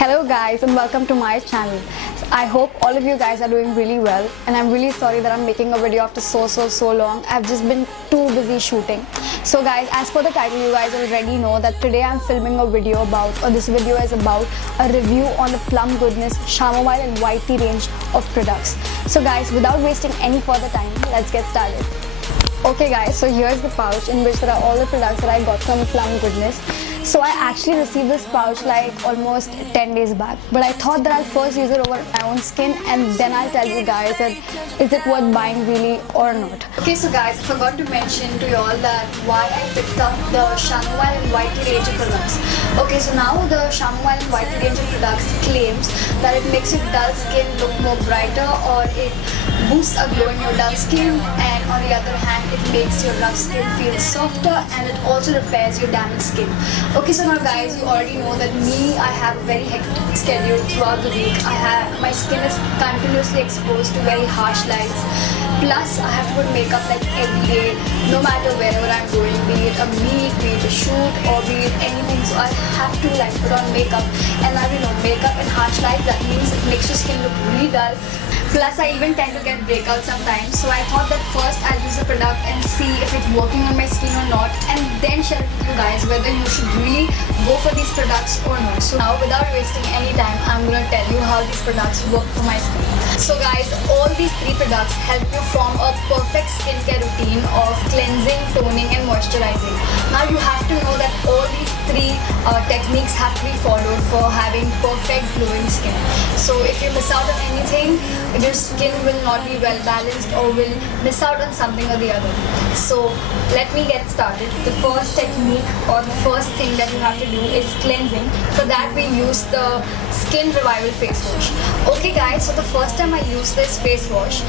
Hello guys and welcome to my channel. I hope all of you guys are doing really well, and I'm really sorry that I'm making a video after so long. I've just been too busy shooting. So guys, as per the title, you guys already know that today I'm filming a video this video is about a review on the Plum Goodness Chamomile and White Tea range of products. So guys, without wasting any further time, let's get started. Okay guys, so here's the pouch in which there are all the products that I got from Plum Goodness. So I actually received this pouch like almost 10 days back, but I thought that I'll first use it over my own skin and then I'll tell you guys that is it worth buying really or not. Okay, so guys, I forgot to mention to you all that why I picked up the Chamomile and White Tea range of products. Okay, so now the Chamomile and White Tea range of products claims that it makes your dull skin look more brighter, or it boosts a glow in your dull skin, and on the other hand it makes your rough skin feel softer, and it also repairs your damaged skin. Okay, so now guys, you already know that I have a very hectic schedule throughout the week. My skin is continuously exposed to very harsh lights. Plus, I have to put makeup like every day, no matter wherever I'm going, be it a meet, be it a shoot, or be it anything. So I have to like put on makeup, and now you know, makeup and harsh lights, that means it makes your skin look really dull. Plus, I even tend to get breakouts sometimes. So I thought that first I'll use the product and see if it's working on my skin or not, and then share with you guys whether you should really go for these products or not. So now, without wasting any time, I'm gonna tell you how these products work for my skin. So guys, all these three products help you form a perfect skincare routine of cleansing, toning and moisturizing. Now you have to know that all these three techniques have to be followed for having perfect glowing skin. So if you miss out on anything, your skin will not be well balanced or will miss out on something or the other. So let me get started. The first technique or the first thing that you have to do is cleansing. For that we use the Skin Revival face wash. Okay guys, so the first time I used this face wash,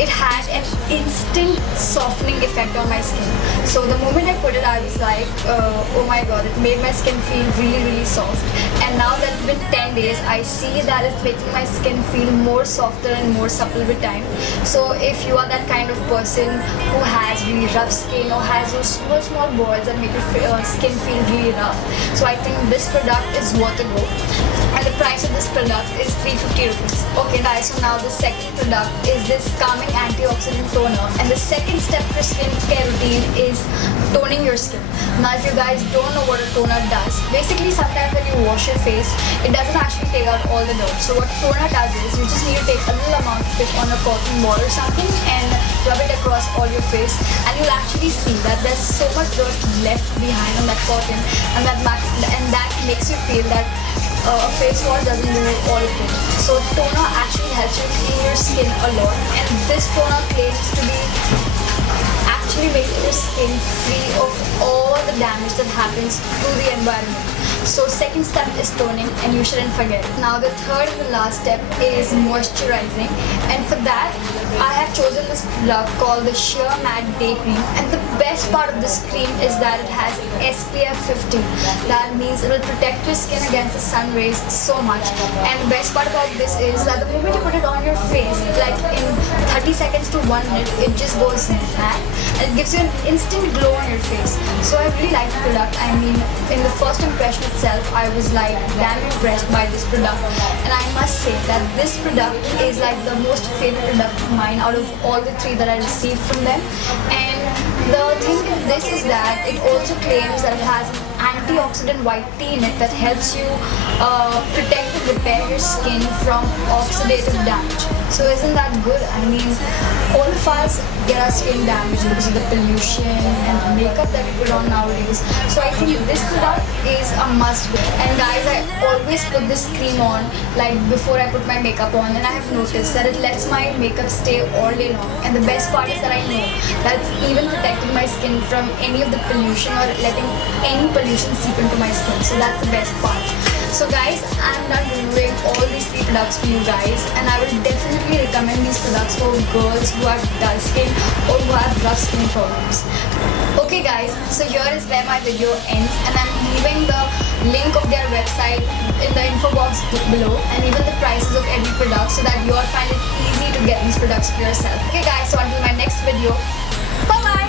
it had an instant softening effect on my skin. So the moment I put it, I was like, oh my god, it made my skin feel really soft. And now that it's been 10 days, I see that it's making my skin feel more softer and more supple with time. So if you are that kind of person who has really rough skin or has those small boils that make your skin feel really rough, so I think this product is worth a go. And the price of this product is 350 rupees. Okay guys, so now the second product is this calming antioxidant toner, and the second step for skincare routine is toning your skin. Now if you guys don't know what a toner does, basically sometimes when you wash your face, it doesn't actually take out all the dirt. So what toner does is you just need to take a little amount of it on a cotton ball or something and rub it across all your face, and you'll actually see that there's so much dirt left behind on that cotton, and that makes you feel that a face wash doesn't do all of it. So toner actually helps you clean your skin a lot, and this toner claims to be actually making your skin free of all the damage that happens to the environment. So second step is toning, and you shouldn't forget it. Now the third and the last step is moisturizing, and for that I have chosen this product called the Sheer Matte Day Cream, and the best part of this cream is that it has SPF 50. That means it will protect your skin against the sun rays so much. And the best part about this is that the moment you put it on your face, like in 30 seconds to 1 minute, it just goes matte and it gives you an instant glow on your face. So I really like the product. I mean, in the first impression itself, I was like damn impressed by this product, and I must say that this product is like the most favorite product of mine out of all the three that I received from them. And the thing with this is that it also claims that it has an antioxidant white tea in it that helps you protect and repair your skin from oxidative damage. So isn't that good? I mean, all of us get our skin damaged because of the pollution and the makeup that we put on nowadays. So I think this product is a must go. And guys, I always put this cream on like before I put my makeup on, and I have noticed that it lets my makeup stay all day long. And the best part is that I know that it's even protecting my skin from any of the pollution or letting any pollution seep into my skin. So that's the best part. So guys, I'm done reviewing all these three products for you guys, and I will definitely recommend these products for girls who have dull skin or who have rough skin problems. Okay guys, so here is where my video ends, and I'm leaving the link of their website in the info box below, and even the prices of every product, so that you all find it easy to get these products for yourself. Okay guys, so until my next video, bye bye.